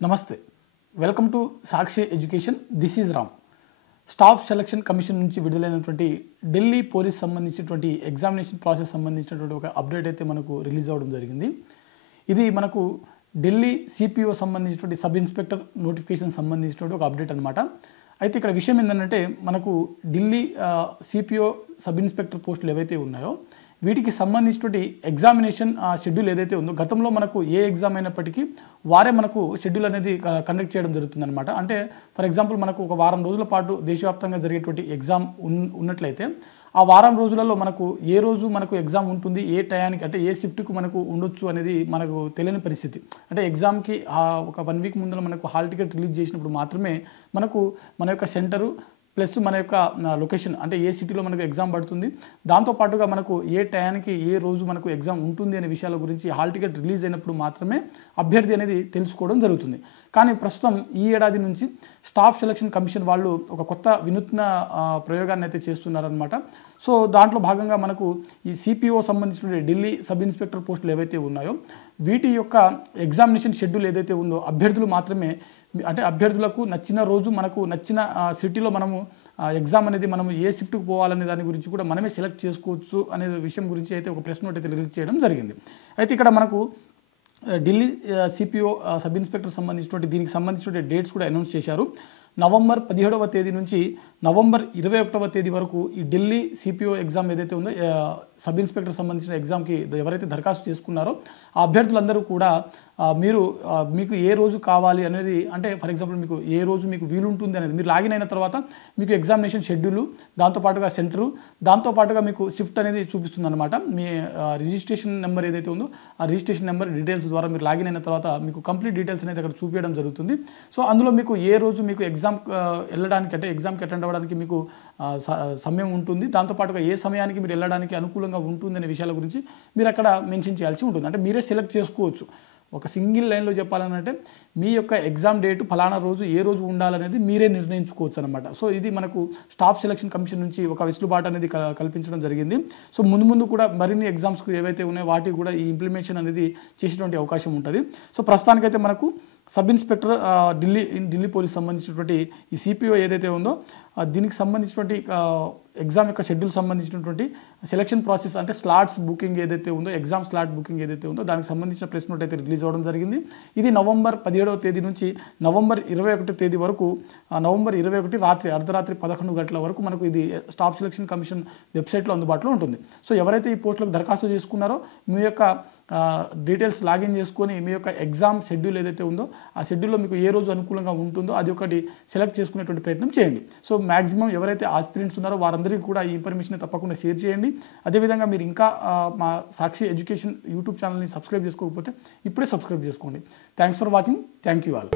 నమస్తే welcome to Sakshi education this is Ram staff selection commission నుంచి విడుదలైనటువంటి ఢిల్లీ పోలీస్ సంబంధించినటువంటి ఎగ్జామినేషన్ ప్రాసెస్ సంబంధించినటువంటి ఒక అప్డేట్ అయితే మనకు రిలీజ్ అవ్వడం జరిగింది. ఇది మనకు ఢిల్లీ సిపిఓ సంబంధించినటువంటి సబ్ ఇన్స్పెక్టర్ నోటిఫికేషన్ సంబంధించినటువంటి ఒక అప్డేట్ అనమాట. అయితే ఇక్కడ విషయం ఏంటంటే మనకు ఢిల్లీ సిపిఓ సబ్ ఇన్స్పెక్టర్ పోస్టులు ఏవైతే ఉన్నాయో వీటికి సంబంధించినటువంటి ఎగ్జామినేషన్ షెడ్యూల్ ఏదైతే ఉందో గతంలో మనకు ఏ ఎగ్జామ్ అయినప్పటికీ వారే మనకు షెడ్యూల్ అనేది కండక్ట్ చేయడం జరుగుతుందన్నమాట. అంటే ఫర్ ఎగ్జాంపుల్ మనకు ఒక వారం రోజుల పాటు దేశవ్యాప్తంగా జరిగేటువంటి ఎగ్జామ్ ఉన్నట్లయితే ఆ వారం రోజులలో మనకు ఏ రోజు మనకు ఎగ్జామ్ ఉంటుంది, ఏ టయానికి అంటే ఏ షిఫ్ట్కు మనకు ఉండొచ్చు అనేది మనకు తెలియని పరిస్థితి. అంటే ఎగ్జామ్కి ఒక 1 వీక్ ముందర మనకు హాల్ టికెట్ రిలీజ్ చేసినప్పుడు మాత్రమే మనకు మన యొక్క సెంటరు ప్లస్ మన యొక్క లొకేషన్ అంటే ఏ సిటీలో మనకు ఎగ్జామ్ పడుతుంది, దాంతోపాటుగా మనకు ఏ టయానికి ఏ రోజు మనకు ఎగ్జామ్ ఉంటుంది అనే విషయాల గురించి హాల్ టికెట్ రిలీజ్ అయినప్పుడు మాత్రమే అభ్యర్థి అనేది తెలుసుకోవడం జరుగుతుంది. కానీ ప్రస్తుతం ఈ ఏడాది నుంచి స్టాఫ్ సెలక్షన్ కమిషన్ వాళ్ళు ఒక కొత్త వినూత్న ప్రయోగాన్ని అయితే చేస్తున్నారనమాట. సో దాంట్లో భాగంగా మనకు ఈ సిపిఓ సంబంధించిన ఢిల్లీ సబ్ ఇన్స్పెక్టర్ పోస్టులు ఏవైతే ఉన్నాయో వీటి యొక్క ఎగ్జామినేషన్ షెడ్యూల్ ఏదైతే ఉందో అభ్యర్థులు మాత్రమే అంటే అభ్యర్థులకు నచ్చిన రోజు మనకు నచ్చిన సిటీలో మనము ఎగ్జామ్ అనేది మనము ఏ షిఫ్ట్కి పోవాలనే దాని గురించి కూడా మనమే సెలెక్ట్ చేసుకోవచ్చు అనే విషయం గురించి అయితే ఒక ప్రెస్ నోట్ అయితే రిలీజ్ చేయడం జరిగింది. అయితే ఇక్కడ మనకు ఢిల్లీ సిపిఓ సబ్ ఇన్స్పెక్టర్ సంబంధించినటువంటి దీనికి సంబంధించిన డేట్స్ కూడా అనౌన్స్ చేశారు. నవంబర్ 17వ తేదీ నుంచి నవంబర్ 21వ తేదీ వరకు ఈ ఢిల్లీ సిపిఓ ఎగ్జామ్ ఏదైతే ఉందో సబ్ ఇన్స్పెక్టర్ సంబంధించిన ఎగ్జామ్కి ఎవరైతే దరఖాస్తు చేసుకున్నారో ఆ అభ్యర్థులందరూ కూడా మీకు ఏ రోజు కావాలి అనేది అంటే ఫర్ ఎగ్జాంపుల్ మీకు ఏ రోజు మీకు వీలుంటుంది అనేది మీరు లాగిన్ అయిన తర్వాత మీకు ఎగ్జామినేషన్ షెడ్యూలు, దాంతోపాటుగా సెంటరు, దాంతోపాటుగా మీకు షిఫ్ట్ అనేది చూపిస్తుంది అనమాట. మీ రిజిస్ట్రేషన్ నెంబర్ ఏదైతే ఉందో ఆ రిజిస్ట్రేషన్ నెంబర్ డీటెయిల్స్ ద్వారా మీరు లాగిన్ అయిన తర్వాత మీకు కంప్లీట్ డీటెయిల్స్ అనేది అక్కడ చూపించడం జరుగుతుంది. సో అందులో మీకు ఏ రోజు మీకు ఎగ్జామ్ వెళ్ళడానికి అంటే ఎగ్జామ్కి అటెండ్ అవ్వడానికి మీకు సమయం ఉంటుంది, దాంతోపాటుగా ఏ సమయానికి మీరు వెళ్ళడానికి అనుకూలంగా ఉంటుంది అనే విషయాల గురించి మీరు అక్కడ మెన్షన్ చేయాల్సి ఉంటుంది. అంటే మీరే సెలెక్ట్ చేసుకోవచ్చు. ఒక సింగిల్ లైన్లో చెప్పాలనంటే మీ యొక్క ఎగ్జామ్ డేటు ఫలానా రోజు ఏ రోజు ఉండాలనేది మీరే నిర్ణయించుకోవచ్చు అనమాట. సో ఇది మనకు స్టాఫ్ సెలక్షన్ కమిషన్ నుంచి ఒక వెసులుబాటు అనేది కల్పించడం జరిగింది. సో ముందు కూడా మరిన్ని ఎగ్జామ్స్కి ఏవైతే ఉన్నాయో వాటికి కూడా ఈ ఇంప్లిమెంటేషన్ అనేది చేసేటువంటి అవకాశం ఉంటుంది. సో ప్రస్తుతానికైతే మనకు సబ్ ఇన్స్పెక్టర్ ఢిల్లీ పోలీస్ సంబంధించినటువంటి ఈ సిపిఓ ఏదైతే ఉందో దీనికి సంబంధించినటువంటి ఎగ్జామ్ యొక్క షెడ్యూల్ సంబంధించినటువంటి సెలక్షన్ ప్రాసెస్ అంటే స్లాట్స్ బుకింగ్ ఏదైతే ఉందో ఎగ్జామ్ స్లాట్ బుకింగ్ ఏదైతే ఉందో దానికి సంబంధించిన ప్రెస్ నోట్ అయితే రిలీజ్ అవ్వడం జరిగింది. ఇది నవంబర్ 17వ తేదీ నుంచి నవంబర్ 21వ తేదీ వరకు నవంబర్ 21 అర్ధరాత్రి 11 గంటల వరకు మనకు ఇది స్టాఫ్ సెలక్షన్ కమిషన్ వెబ్సైట్లో అందుబాటులో ఉంటుంది. సో ఎవరైతే ఈ పోస్టులకు దరఖాస్తు చేసుకున్నారో మీ యొక్క డీటెయిల్స్ లాగిన్ చేసుకొని మీ యొక్క ఎగ్జామ్ షెడ్యూల్ ఏదైతే ఉందో ఆ షెడ్యూల్లో మీకు ఏ రోజు అనుకూలంగా ఉంటుందో అది ఒకటి సెలెక్ట్ చేసుకునేటువంటి ప్రయత్నం చేయండి. సో మ్యాక్సిమం ఎవరైతే ఆస్పిరెంట్స్ ఉన్నారో వారందరికీ కూడా ఈ ఇన్ఫర్మేషన్ తప్పకుండా షేర్ చేయండి. అదేవిధంగా మీరు ఇంకా మా సాక్షి ఎడ్యుకేషన్ యూట్యూబ్ ఛానల్ని సబ్స్క్రైబ్ చేసుకోకపోతే ఇప్పుడే సబ్స్క్రైబ్ చేసుకోండి. Thanks for watching. Thank you all.